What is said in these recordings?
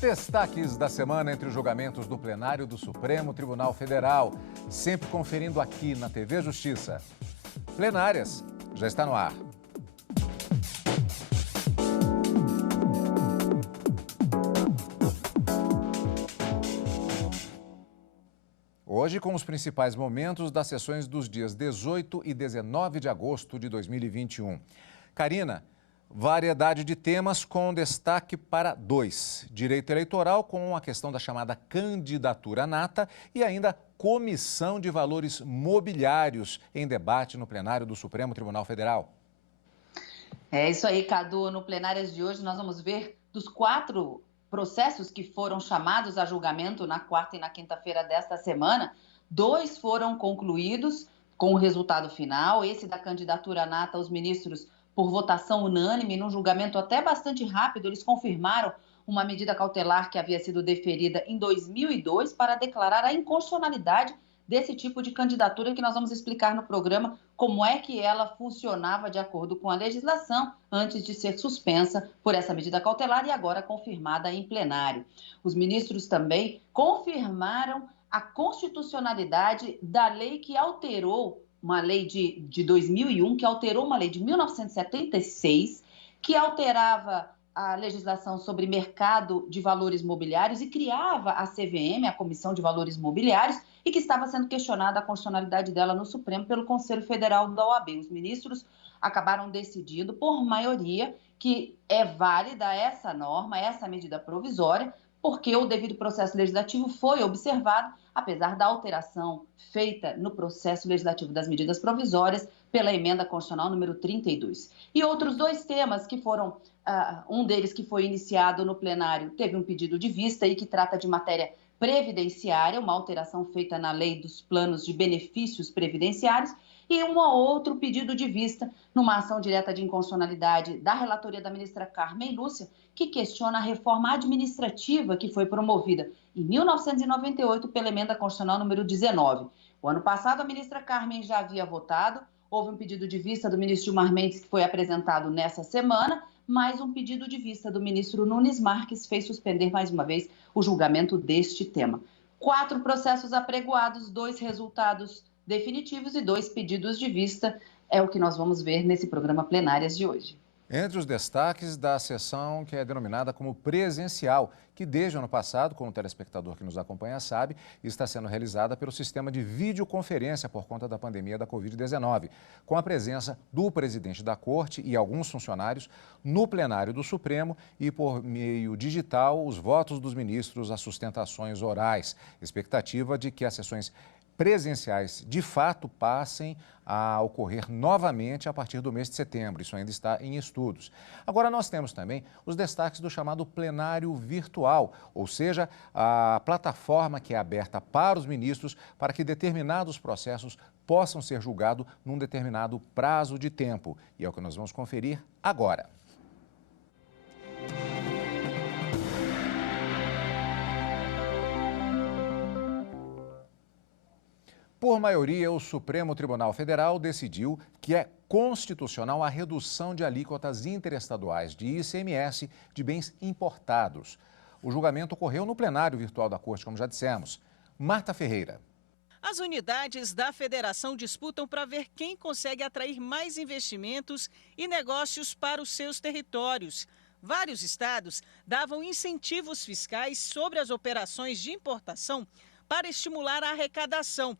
Destaques da semana entre os julgamentos do plenário do Supremo Tribunal Federal, sempre conferindo aqui na TV Justiça. Plenárias já está no ar. Hoje, com os principais momentos das sessões dos dias 18 e 19 de agosto de 2021. Karina, variedade de temas com destaque para 2. Direito eleitoral com a questão da chamada candidatura nata e ainda comissão de valores mobiliários em debate no plenário do Supremo Tribunal Federal. É isso aí, Cadu. No plenárias de hoje nós vamos ver dos 4 processos que foram chamados a julgamento na quarta e na quinta-feira desta semana, 2 foram concluídos com o resultado final. Esse da candidatura nata, os ministros, por votação unânime, num julgamento até bastante rápido, eles confirmaram uma medida cautelar que havia sido deferida em 2002 para declarar a inconstitucionalidade desse tipo de candidatura, que nós vamos explicar no programa como é que ela funcionava de acordo com a legislação antes de ser suspensa por essa medida cautelar e agora confirmada em plenário. Os ministros também confirmaram a constitucionalidade da lei que alterou, uma lei de 2001, que alterou uma lei de 1976, que alterava a legislação sobre mercado de valores mobiliários e criava a CVM, a Comissão de Valores Mobiliários, e que estava sendo questionada a constitucionalidade dela no Supremo pelo Conselho Federal da OAB. Os ministros acabaram decidindo, por maioria, que é válida essa norma, essa medida provisória, porque o devido processo legislativo foi observado, apesar da alteração feita no processo legislativo das medidas provisórias pela emenda constitucional número 32. E outros 2 temas que foram, um deles que foi iniciado no plenário, teve um pedido de vista e que trata de matéria previdenciária, uma alteração feita na lei dos planos de benefícios previdenciários, e um outro pedido de vista numa ação direta de inconstitucionalidade da relatoria da ministra Carmen Lúcia, que questiona a reforma administrativa que foi promovida em 1998 pela emenda constitucional número 19. O ano passado, a ministra Carmen já havia votado, houve um pedido de vista do ministro Gilmar Mendes que foi apresentado nessa semana, mas um pedido de vista do ministro Nunes Marques fez suspender mais uma vez o julgamento deste tema. 4 processos apregoados, 2 resultados definitivos e 2 pedidos de vista, é o que nós vamos ver nesse programa Plenárias de hoje. Entre os destaques da sessão que é denominada como presencial, que desde o ano passado, como o telespectador que nos acompanha sabe, está sendo realizada pelo sistema de videoconferência por conta da pandemia da Covid-19, com a presença do presidente da Corte e alguns funcionários no plenário do Supremo e por meio digital os votos dos ministros, as sustentações orais. Expectativa de que as sessões presenciais de fato passem a ocorrer novamente a partir do mês de setembro. Isso ainda está em estudos. Agora nós temos também os destaques do chamado plenário virtual, ou seja, a plataforma que é aberta para os ministros para que determinados processos possam ser julgados num determinado prazo de tempo. E é o que nós vamos conferir agora. Por maioria, o Supremo Tribunal Federal decidiu que é constitucional a redução de alíquotas interestaduais de ICMS de bens importados. O julgamento ocorreu no plenário virtual da Corte, como já dissemos. Marta Ferreira. As unidades da federação disputam para ver quem consegue atrair mais investimentos e negócios para os seus territórios. Vários estados davam incentivos fiscais sobre as operações de importação para estimular a arrecadação.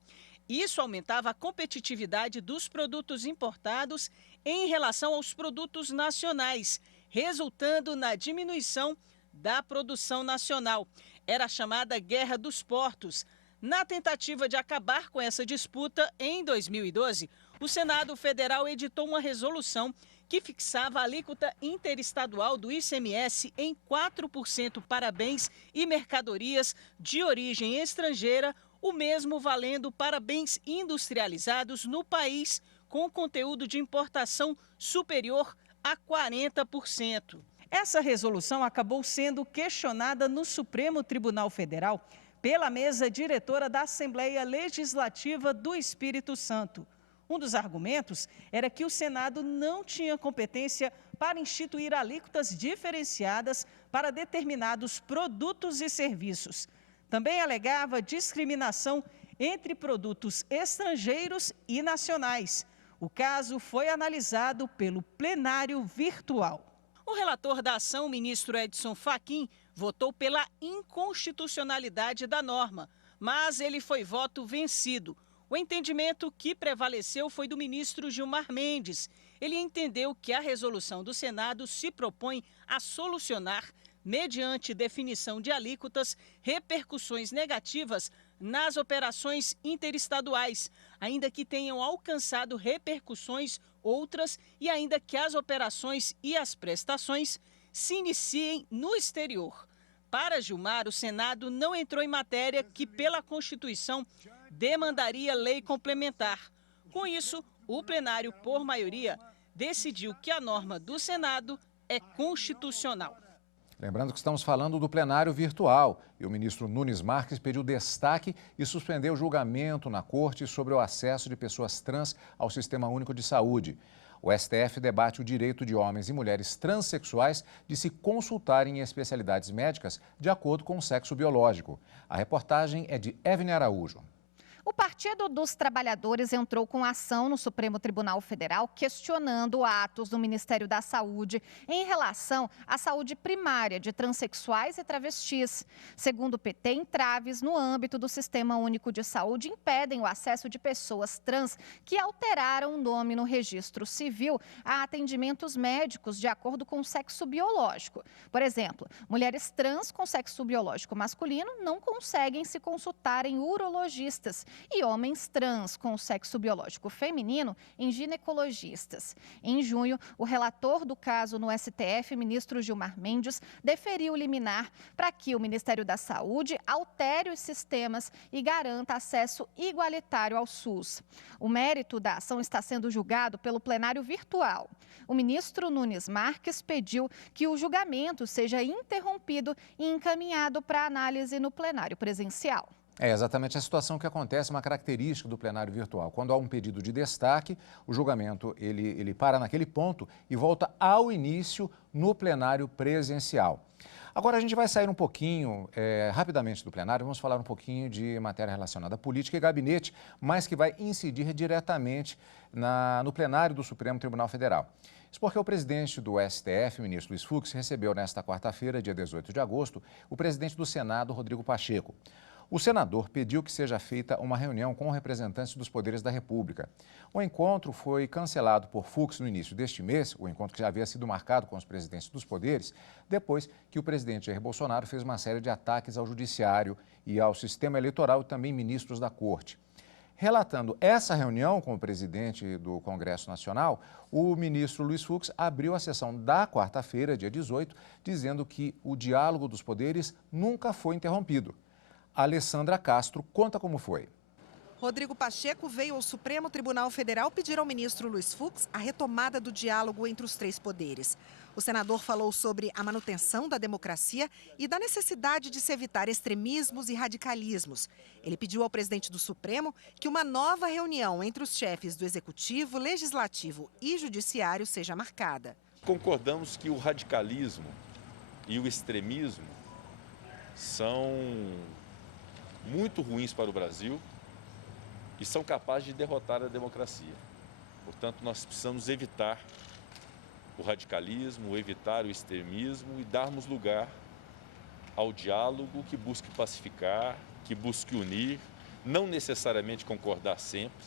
Isso aumentava a competitividade dos produtos importados em relação aos produtos nacionais, resultando na diminuição da produção nacional. Era a chamada Guerra dos Portos. Na tentativa de acabar com essa disputa, em 2012, o Senado Federal editou uma resolução que fixava a alíquota interestadual do ICMS em 4% para bens e mercadorias de origem estrangeira, o mesmo valendo para bens industrializados no país com conteúdo de importação superior a 40%. Essa resolução acabou sendo questionada no Supremo Tribunal Federal pela mesa diretora da Assembleia Legislativa do Espírito Santo. Um dos argumentos era que o Senado não tinha competência para instituir alíquotas diferenciadas para determinados produtos e serviços. Também alegava discriminação entre produtos estrangeiros e nacionais. O caso foi analisado pelo plenário virtual. O relator da ação, o ministro Edson Fachin, votou pela inconstitucionalidade da norma, mas ele foi voto vencido. O entendimento que prevaleceu foi do ministro Gilmar Mendes. Ele entendeu que a resolução do Senado se propõe a solucionar, mediante definição de alíquotas, repercussões negativas nas operações interestaduais, ainda que tenham alcançado repercussões outras e ainda que as operações e as prestações se iniciem no exterior. Para Gilmar, o Senado não entrou em matéria que, pela Constituição, demandaria lei complementar. Com isso, o plenário, por maioria, decidiu que a norma do Senado é constitucional. Lembrando que estamos falando do plenário virtual e o ministro Nunes Marques pediu destaque e suspendeu o julgamento na corte sobre o acesso de pessoas trans ao Sistema Único de Saúde. O STF debate o direito de homens e mulheres transexuais de se consultarem em especialidades médicas de acordo com o sexo biológico. A reportagem é de Evne Araújo. O Partido dos Trabalhadores entrou com ação no Supremo Tribunal Federal questionando atos do Ministério da Saúde em relação à saúde primária de transexuais e travestis. Segundo o PT, entraves no âmbito do Sistema Único de Saúde impedem o acesso de pessoas trans que alteraram o nome no registro civil a atendimentos médicos de acordo com o sexo biológico. Por exemplo, mulheres trans com sexo biológico masculino não conseguem se consultar em urologistas e homens trans com sexo biológico feminino em ginecologistas. Em junho, o relator do caso no STF, ministro Gilmar Mendes, deferiu liminar para que o Ministério da Saúde altere os sistemas e garanta acesso igualitário ao SUS. O mérito da ação está sendo julgado pelo plenário virtual. O ministro Nunes Marques pediu que o julgamento seja interrompido e encaminhado para análise no plenário presencial. É exatamente a situação que acontece, uma característica do plenário virtual. Quando há um pedido de destaque, o julgamento ele para naquele ponto e volta ao início no plenário presencial. Agora a gente vai sair um pouquinho, rapidamente do plenário, vamos falar um pouquinho de matéria relacionada à política e gabinete, mas que vai incidir diretamente no plenário do Supremo Tribunal Federal. Isso porque o presidente do STF, ministro Luiz Fux, recebeu nesta quarta-feira, dia 18 de agosto, o presidente do Senado, Rodrigo Pacheco. O senador pediu que seja feita uma reunião com representantes dos poderes da República. O encontro foi cancelado por Fux no início deste mês, o encontro que já havia sido marcado com os presidentes dos poderes, depois que o presidente Jair Bolsonaro fez uma série de ataques ao judiciário e ao sistema eleitoral e também ministros da corte. Relatando essa reunião com o presidente do Congresso Nacional, o ministro Luiz Fux abriu a sessão da quarta-feira, dia 18, dizendo que o diálogo dos poderes nunca foi interrompido. Alessandra Castro conta como foi. Rodrigo Pacheco veio ao Supremo Tribunal Federal pedir ao ministro Luiz Fux a retomada do diálogo entre os três poderes. O senador falou sobre a manutenção da democracia e da necessidade de se evitar extremismos e radicalismos. Ele pediu ao presidente do Supremo que uma nova reunião entre os chefes do Executivo, Legislativo e Judiciário seja marcada. Concordamos que o radicalismo e o extremismo são muito ruins para o Brasil e são capazes de derrotar a democracia. Portanto, nós precisamos evitar o radicalismo, evitar o extremismo e darmos lugar ao diálogo que busque pacificar, que busque unir, não necessariamente concordar sempre,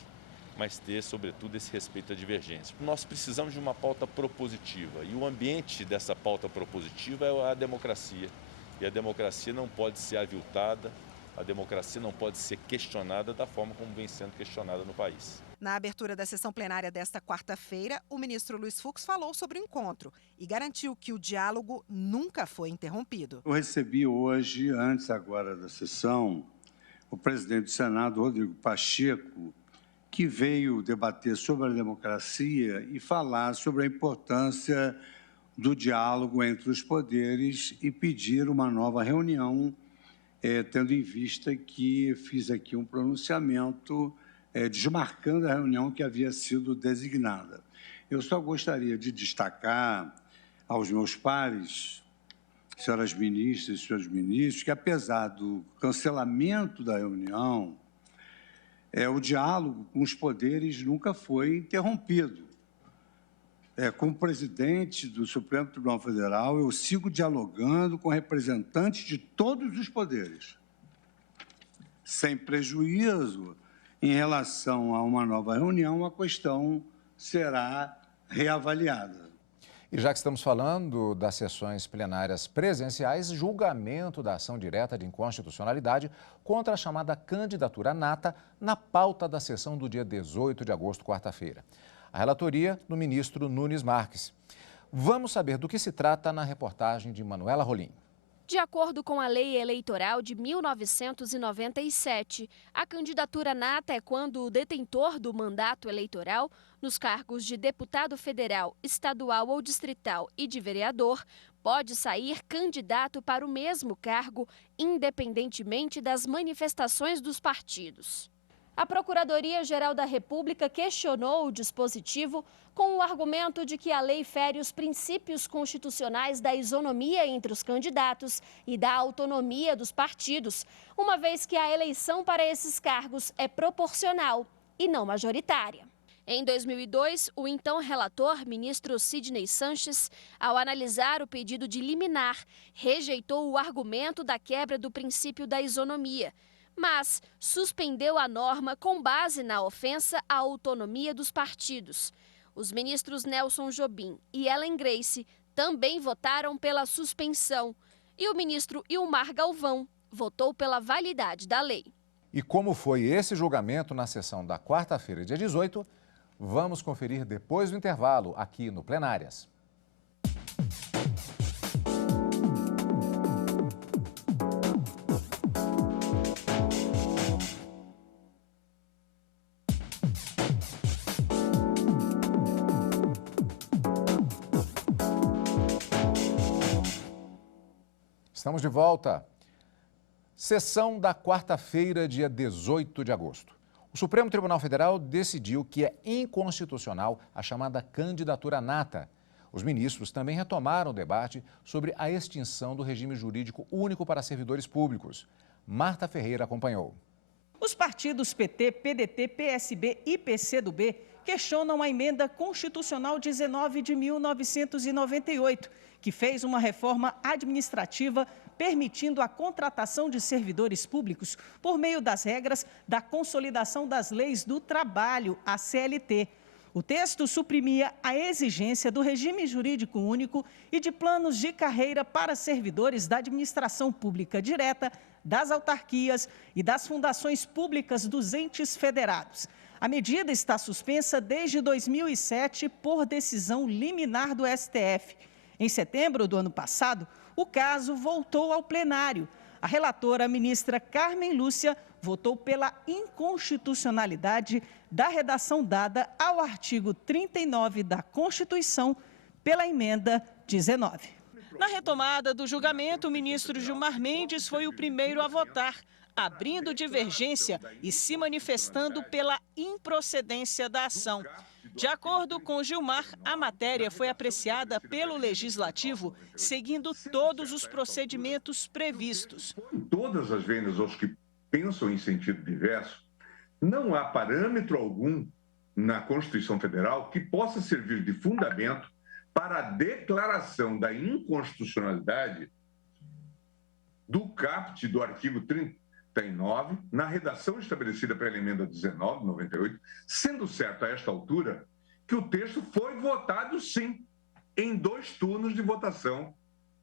mas ter, sobretudo, esse respeito à divergência. Nós precisamos de uma pauta propositiva e o ambiente dessa pauta propositiva é a democracia. E a democracia não pode ser aviltada, a democracia não pode ser questionada da forma como vem sendo questionada no país. Na abertura da sessão plenária desta quarta-feira, o ministro Luiz Fux falou sobre o encontro e garantiu que o diálogo nunca foi interrompido. Eu recebi hoje, antes agora da sessão, o presidente do Senado, Rodrigo Pacheco, que veio debater sobre a democracia e falar sobre a importância do diálogo entre os poderes e pedir uma nova reunião, tendo em vista que fiz aqui um pronunciamento desmarcando a reunião que havia sido designada. Eu só gostaria de destacar aos meus pares senhoras ministras e senhores ministros, que apesar do cancelamento da reunião, o diálogo com os poderes nunca foi interrompido. Como presidente do Supremo Tribunal Federal, eu sigo dialogando com representantes de todos os poderes, sem prejuízo em relação a uma nova reunião, a questão será reavaliada. E já que estamos falando das sessões plenárias presenciais, julgamento da ação direta de inconstitucionalidade contra a chamada candidatura nata na pauta da sessão do dia 18 de agosto, quarta-feira. A relatoria do ministro Nunes Marques. Vamos saber do que se trata na reportagem de Manuela Rolim. De acordo com a Lei Eleitoral de 1997, a candidatura nata é quando o detentor do mandato eleitoral, nos cargos de deputado federal, estadual ou distrital e de vereador, pode sair candidato para o mesmo cargo, independentemente das manifestações dos partidos. A Procuradoria-Geral da República questionou o dispositivo com o argumento de que a lei fere os princípios constitucionais da isonomia entre os candidatos e da autonomia dos partidos, uma vez que a eleição para esses cargos é proporcional e não majoritária. Em 2002, o então relator, ministro Sidney Sanches, ao analisar o pedido de liminar, rejeitou o argumento da quebra do princípio da isonomia, mas suspendeu a norma com base na ofensa à autonomia dos partidos. Os ministros Nelson Jobim e Ellen Grace também votaram pela suspensão e o ministro Ilmar Galvão votou pela validade da lei. E como foi esse julgamento na sessão da quarta-feira, dia 18, vamos conferir depois do intervalo aqui no Plenárias. Estamos de volta. Sessão da quarta-feira, dia 18 de agosto. O Supremo Tribunal Federal decidiu que é inconstitucional a chamada candidatura nata. Os ministros também retomaram o debate sobre a extinção do regime jurídico único para servidores públicos. Marta Ferreira acompanhou. Os partidos PT, PDT, PSB e PCdoB questionam a emenda constitucional 19 de 1998, que fez uma reforma administrativa permitindo a contratação de servidores públicos por meio das regras da Consolidação das Leis do Trabalho, a CLT. O texto suprimia a exigência do regime jurídico único e de planos de carreira para servidores da administração pública direta, das autarquias e das fundações públicas dos entes federados. A medida está suspensa desde 2007 por decisão liminar do STF. Em setembro do ano passado, o caso voltou ao plenário. A relatora, a ministra Carmen Lúcia, votou pela inconstitucionalidade da redação dada ao artigo 39 da Constituição pela emenda 19. Na retomada do julgamento, o ministro Gilmar Mendes foi o primeiro a votar, abrindo divergência e se manifestando pela improcedência da ação. De acordo com Gilmar, a matéria foi apreciada pelo Legislativo, seguindo todos os procedimentos previstos. Todas as vendas aos que pensam em sentido diverso, não há parâmetro algum na Constituição Federal que possa servir de fundamento para a declaração da inconstitucionalidade do caput do artigo 39, na redação estabelecida pela emenda 19, de 98, sendo certo a esta altura que o texto foi votado, sim, em 2 turnos de votação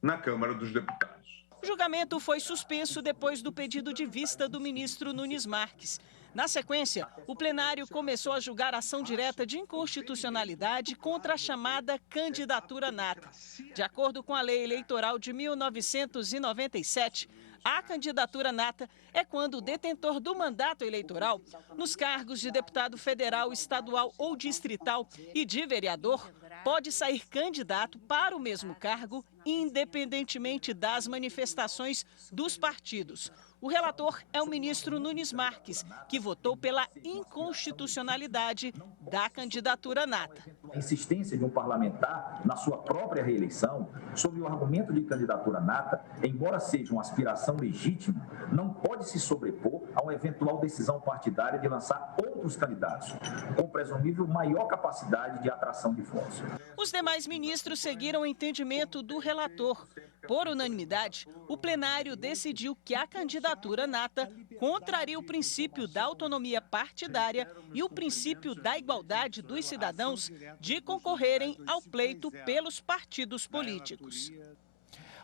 na Câmara dos Deputados. O julgamento foi suspenso depois do pedido de vista do ministro Nunes Marques. Na sequência, o plenário começou a julgar a ação direta de inconstitucionalidade contra a chamada candidatura nata. De acordo com a Lei Eleitoral de 1997, a candidatura nata é quando o detentor do mandato eleitoral, nos cargos de deputado federal, estadual ou distrital e de vereador, pode sair candidato para o mesmo cargo, independentemente das manifestações dos partidos. O relator é o ministro Nunes Marques, que votou pela inconstitucionalidade da candidatura Nata. A insistência de um parlamentar na sua própria reeleição, sob o argumento de candidatura Nata, embora seja uma aspiração legítima, não pode se sobrepor a uma eventual decisão partidária de lançar outros candidatos, com presumível maior capacidade de atração de votos. Os demais ministros seguiram o entendimento do relator. Por unanimidade, o plenário decidiu que a candidatura Nata contraria o princípio da autonomia partidária e o princípio da igualdade dos cidadãos de concorrerem ao pleito pelos partidos políticos.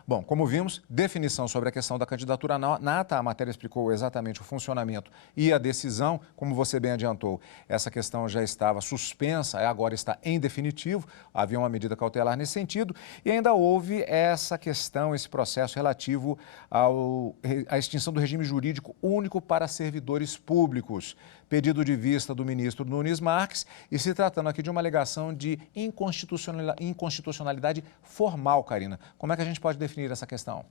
Bom, como vimos, definição sobre a questão da candidatura Nata, a matéria explicou exatamente o funcionamento e a decisão, como você bem adiantou, essa questão já estava suspensa, agora está em definitivo, havia uma medida cautelar nesse sentido e ainda houve essa questão, esse processo relativo à extinção do regime jurídico único para servidores públicos. Pedido de vista do ministro Nunes Marques e se tratando aqui de uma alegação de inconstitucionalidade formal, Karina. Como é que a gente pode definir essa questão?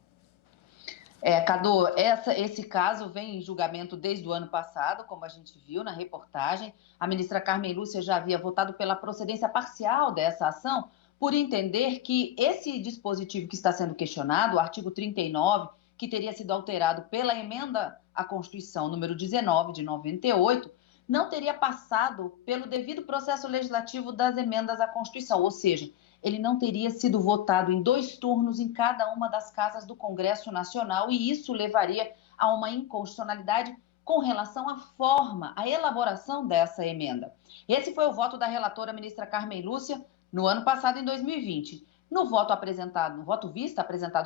Cadu, esse caso vem em julgamento desde o ano passado, como a gente viu na reportagem. A ministra Carmen Lúcia já havia votado pela procedência parcial dessa ação, por entender que esse dispositivo que está sendo questionado, o artigo 39, que teria sido alterado pela emenda à Constituição número 19 de 98, não teria passado pelo devido processo legislativo das emendas à Constituição, ou seja, ele não teria sido votado em 2 turnos em cada uma das casas do Congresso Nacional e isso levaria a uma inconstitucionalidade com relação à forma, à elaboração dessa emenda. Esse foi o voto da relatora ministra Carmen Lúcia no ano passado, em 2020. No voto apresentado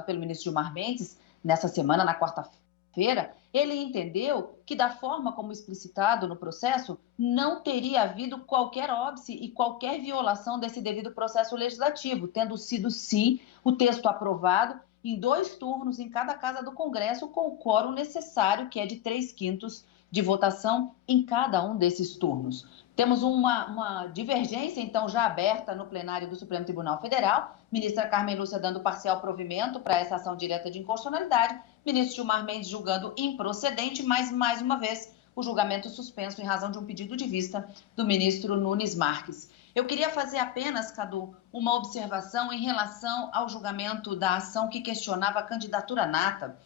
pelo ministro Gilmar Mendes, nessa semana, na quarta-feira, ele entendeu que, da forma como explicitado no processo, não teria havido qualquer óbice e qualquer violação desse devido processo legislativo, tendo sido, sim, o texto aprovado em 2 turnos em cada casa do Congresso, com o quórum necessário, que é de 3/5 de votação em cada um desses turnos. Temos uma divergência, então, já aberta no plenário do Supremo Tribunal Federal, ministra Carmen Lúcia dando parcial provimento para essa ação direta de inconstitucionalidade, ministro Gilmar Mendes julgando improcedente, mas, mais uma vez, o julgamento suspenso em razão de um pedido de vista do ministro Nunes Marques. Eu queria fazer apenas, Cadu, uma observação em relação ao julgamento da ação que questionava a candidatura Nata.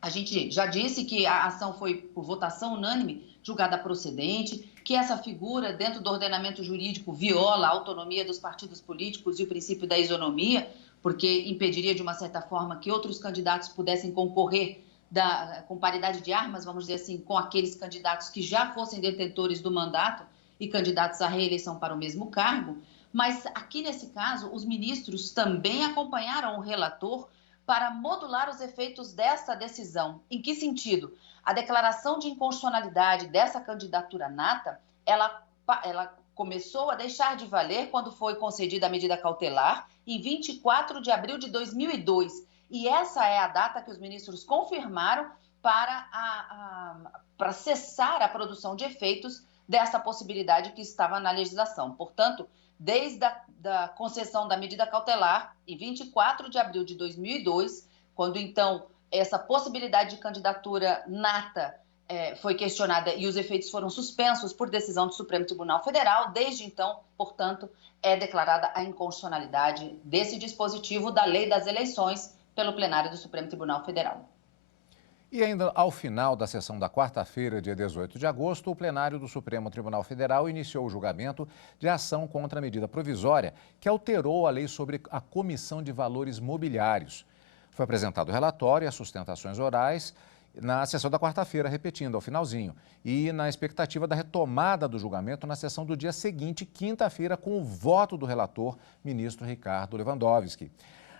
A gente já disse que a ação foi por votação unânime, julgada procedente, que essa figura, dentro do ordenamento jurídico, viola a autonomia dos partidos políticos e o princípio da isonomia, porque impediria, de uma certa forma, que outros candidatos pudessem concorrer com paridade de armas, vamos dizer assim, com aqueles candidatos que já fossem detentores do mandato e candidatos à reeleição para o mesmo cargo. Mas, aqui nesse caso, os ministros também acompanharam o relator para modular os efeitos dessa decisão. Em que sentido? A declaração de inconstitucionalidade dessa candidatura Nata, ela começou a deixar de valer quando foi concedida a medida cautelar, em 24 de abril de 2002. E essa é a data que os ministros confirmaram para cessar a produção de efeitos dessa possibilidade que estava na legislação. Portanto, desde a concessão da medida cautelar, em 24 de abril de 2002, quando então essa possibilidade de candidatura Nata foi questionada e os efeitos foram suspensos por decisão do Supremo Tribunal Federal, desde então, portanto, é declarada a inconstitucionalidade desse dispositivo da Lei das Eleições pelo plenário do Supremo Tribunal Federal. E ainda ao final da sessão da quarta-feira, dia 18 de agosto, o plenário do Supremo Tribunal Federal iniciou o julgamento de ação contra a medida provisória que alterou a lei sobre a Comissão de Valores Mobiliários. Foi apresentado o relatório e as sustentações orais na sessão da quarta-feira, repetindo, ao finalzinho, e na expectativa da retomada do julgamento na sessão do dia seguinte, quinta-feira, com o voto do relator, ministro Ricardo Lewandowski.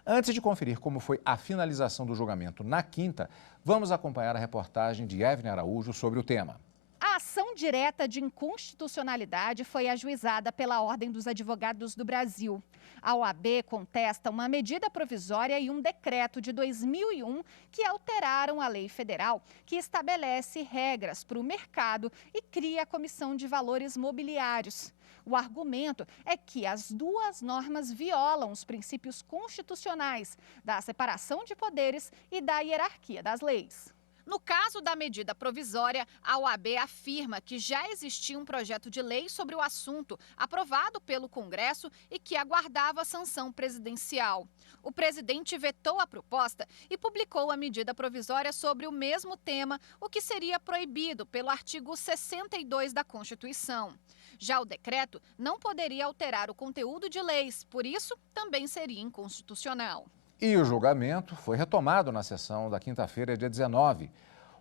Antes de conferir como foi a finalização do julgamento na quinta, vamos acompanhar a reportagem de Evne Araújo sobre o tema. A ação direta de inconstitucionalidade foi ajuizada pela Ordem dos Advogados do Brasil. A OAB contesta uma medida provisória e um decreto de 2001 que alteraram a lei federal que estabelece regras para o mercado e cria a Comissão de Valores Mobiliários. O argumento é que as 2 normas violam os princípios constitucionais da separação de poderes e da hierarquia das leis. No caso da medida provisória, a OAB afirma que já existia um projeto de lei sobre o assunto, aprovado pelo Congresso e que aguardava a sanção presidencial. O presidente vetou a proposta e publicou a medida provisória sobre o mesmo tema, o que seria proibido pelo artigo 62 da Constituição. Já o decreto não poderia alterar o conteúdo de leis, por isso também seria inconstitucional. E o julgamento foi retomado na sessão da quinta-feira, dia 19.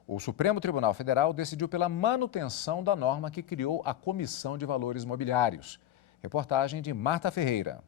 O Supremo Tribunal Federal decidiu pela manutenção da norma que criou a Comissão de Valores Mobiliários. Reportagem de Marta Ferreira.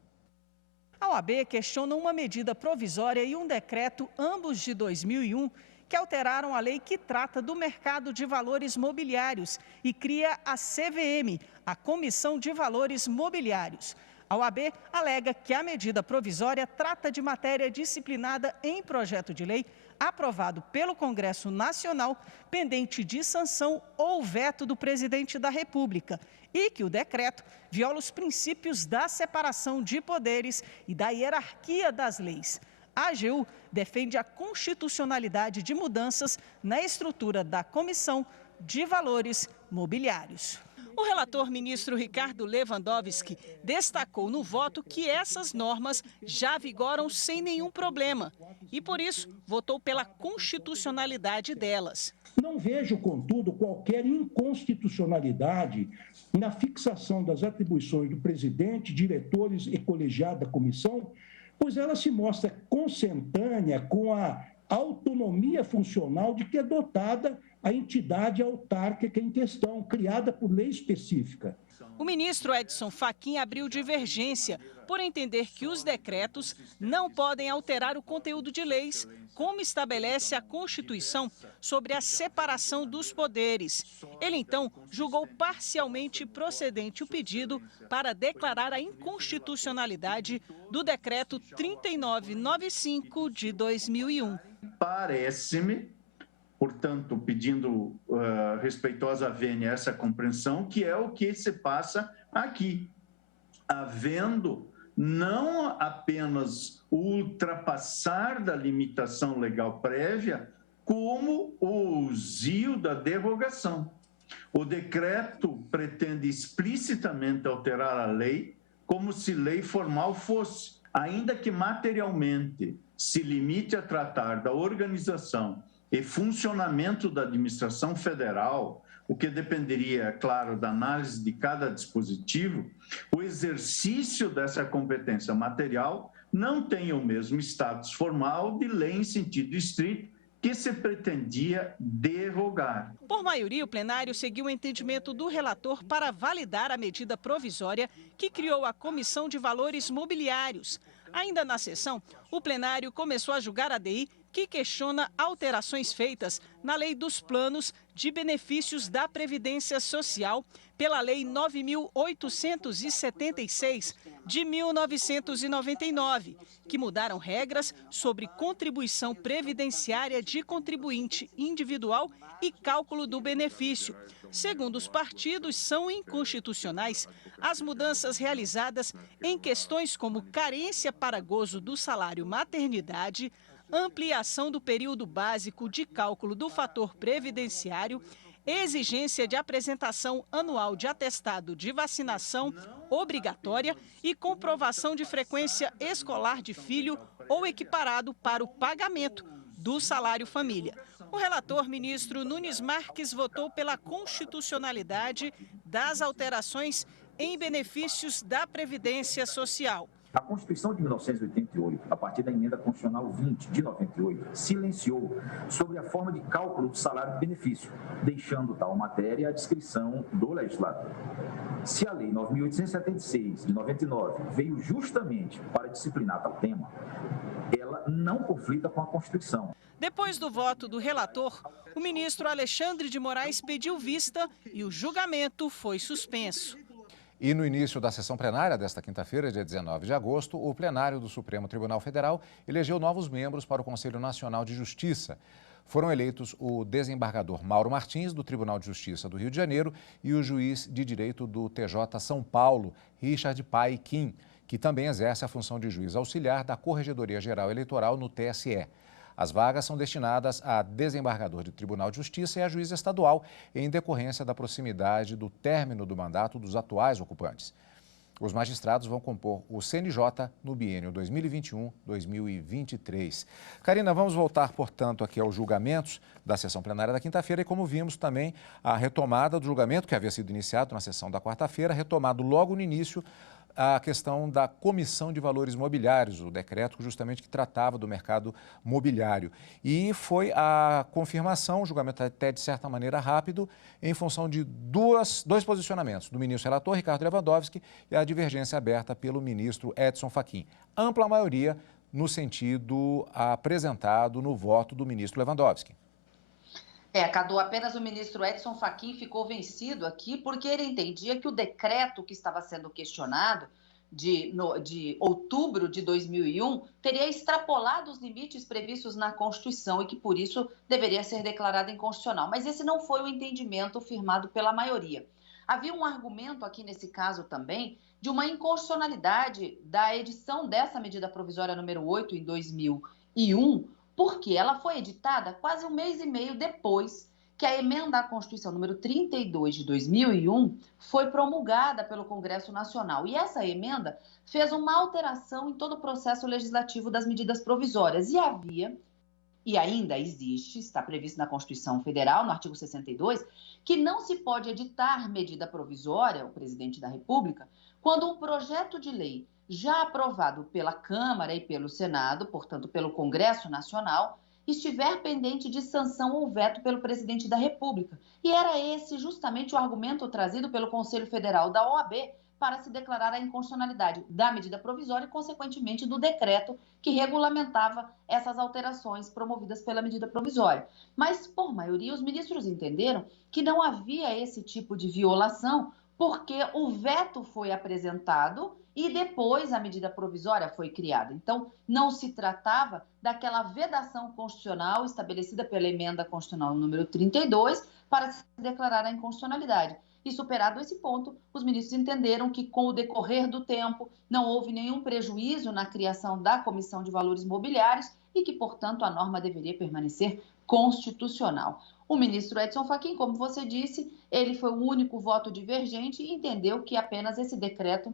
A OAB questiona uma medida provisória e um decreto, ambos de 2001, que alteraram a lei que trata do mercado de valores mobiliários e cria a CVM, a Comissão de Valores Mobiliários. A OAB alega que a medida provisória trata de matéria disciplinada em projeto de lei aprovado pelo Congresso Nacional, pendente de sanção ou veto do presidente da República, e que o decreto viola os princípios da separação de poderes e da hierarquia das leis. A AGU defende a constitucionalidade de mudanças na estrutura da Comissão de Valores Mobiliários. O relator ministro Ricardo Lewandowski destacou no voto que essas normas já vigoram sem nenhum problema e, por isso, votou pela constitucionalidade delas. Não vejo, contudo, qualquer inconstitucionalidade na fixação das atribuições do presidente, diretores e colegiado da comissão, pois ela se mostra consentânea com a autonomia funcional de que é dotada a entidade autárquica em questão, criada por lei específica. O ministro Edson Fachin abriu divergência por entender que os decretos não podem alterar o conteúdo de leis, como estabelece a Constituição sobre a separação dos poderes. Ele, então, julgou parcialmente procedente o pedido para declarar a inconstitucionalidade do decreto 3995 de 2001. Parece-me, portanto, pedindo respeitosa vênia essa compreensão, que é o que se passa aqui, havendo não apenas o ultrapassar da limitação legal prévia, como o uso da derrogação. O decreto pretende explicitamente alterar a lei como se lei formal fosse, ainda que materialmente se limite a tratar da organização e funcionamento da administração federal, o que dependeria, claro, da análise de cada dispositivo, o exercício dessa competência material não tem o mesmo status formal de lei em sentido estrito que se pretendia derrogar. Por maioria, o plenário seguiu o entendimento do relator para validar a medida provisória que criou a Comissão de Valores Mobiliários. Ainda na sessão, o plenário começou a julgar a DI, que questiona alterações feitas na Lei dos Planos de Benefícios da Previdência Social pela Lei 9.876 de 1999, que mudaram regras sobre contribuição previdenciária de contribuinte individual e cálculo do benefício. Segundo os partidos, são inconstitucionais as mudanças realizadas em questões como carência para gozo do salário maternidade, ampliação do período básico de cálculo do fator previdenciário, exigência de apresentação anual de atestado de vacinação obrigatória e comprovação de frequência escolar de filho ou equiparado para o pagamento do salário família. O relator, ministro Nunes Marques, votou pela constitucionalidade das alterações em benefícios da Previdência Social. A Constituição de 1988, a partir da Emenda Constitucional 20 de 98, silenciou sobre a forma de cálculo do salário de benefício, deixando tal matéria à discrição do legislador. Se a Lei 9.876 de 99 veio justamente para disciplinar tal tema, ela não conflita com a Constituição. Depois do voto do relator, o ministro Alexandre de Moraes pediu vista e o julgamento foi suspenso. E no início da sessão plenária desta quinta-feira, dia 19 de agosto, o plenário do Supremo Tribunal Federal elegeu novos membros para o Conselho Nacional de Justiça. Foram eleitos o desembargador Mauro Martins, do Tribunal de Justiça do Rio de Janeiro, e o juiz de direito do TJ São Paulo, Richard Pai Kim, que também exerce a função de juiz auxiliar da Corregedoria Geral Eleitoral no TSE. As vagas são destinadas a desembargador de Tribunal de Justiça e a juiz estadual, em decorrência da proximidade do término do mandato dos atuais ocupantes. Os magistrados vão compor o CNJ no biênio 2021-2023. Karina, vamos voltar, portanto, aqui aos julgamentos da sessão plenária da quinta-feira e, como vimos também, a retomada do julgamento que havia sido iniciado na sessão da quarta-feira, retomado logo no início a questão da Comissão de Valores Mobiliários, o decreto justamente que tratava do mercado mobiliário. E foi a confirmação, o julgamento até de certa maneira rápido, em função de dois posicionamentos, do ministro relator Ricardo Lewandowski e a divergência aberta pelo ministro Edson Fachin. Ampla maioria no sentido apresentado no voto do ministro Lewandowski. Cadu, apenas o ministro Edson Fachin ficou vencido aqui porque ele entendia que o decreto que estava sendo questionado de outubro de 2001 teria extrapolado os limites previstos na Constituição e que, por isso, deveria ser declarado inconstitucional. Mas esse não foi o entendimento firmado pela maioria. Havia um argumento aqui nesse caso também de uma inconstitucionalidade da edição dessa medida provisória número 8 em 2001, porque ela foi editada quase um mês e meio depois que a emenda à Constituição número 32 de 2001 foi promulgada pelo Congresso Nacional. E essa emenda fez uma alteração em todo o processo legislativo das medidas provisórias. E havia, e ainda existe, está previsto na Constituição Federal, no artigo 62, que não se pode editar medida provisória, o presidente da República, quando um projeto de lei já aprovado pela Câmara e pelo Senado, portanto pelo Congresso Nacional, estiver pendente de sanção ou veto pelo presidente da República. E era esse justamente o argumento trazido pelo Conselho Federal da OAB para se declarar a inconstitucionalidade da medida provisória e, consequentemente, do decreto que regulamentava essas alterações promovidas pela medida provisória. Mas, por maioria, os ministros entenderam que não havia esse tipo de violação porque o veto foi apresentado e depois a medida provisória foi criada. Então, não se tratava daquela vedação constitucional estabelecida pela emenda constitucional número 32 para se declarar a inconstitucionalidade. E superado esse ponto, os ministros entenderam que, com o decorrer do tempo, não houve nenhum prejuízo na criação da Comissão de Valores Mobiliários e que, portanto, a norma deveria permanecer constitucional. O ministro Edson Fachin, como você disse, ele foi o único voto divergente e entendeu que apenas esse decreto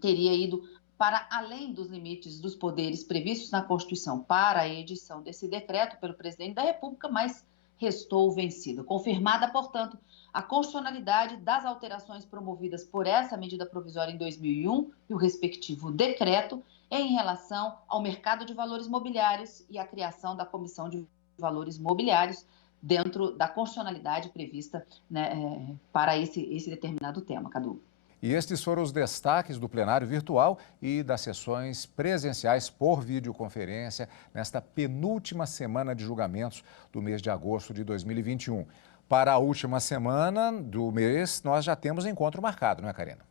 teria ido para além dos limites dos poderes previstos na Constituição para a edição desse decreto pelo presidente da República, mas restou vencido. Confirmada, portanto, a constitucionalidade das alterações promovidas por essa medida provisória em 2001 e o respectivo decreto em relação ao mercado de valores mobiliários e a criação da Comissão de Valores Mobiliários dentro da constitucionalidade prevista, né, para esse determinado tema, Cadu. E estes foram os destaques do plenário virtual e das sessões presenciais por videoconferência nesta penúltima semana de julgamentos do mês de agosto de 2021. Para a última semana do mês, nós já temos encontro marcado, não é, Karina?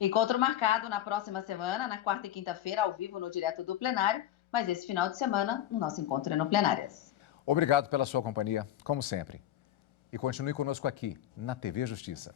Encontro marcado na próxima semana, na quarta e quinta-feira, ao vivo no Direto do Plenário, mas esse final de semana, o nosso encontro é no Plenárias. Obrigado pela sua companhia, como sempre. E continue conosco aqui, na TV Justiça.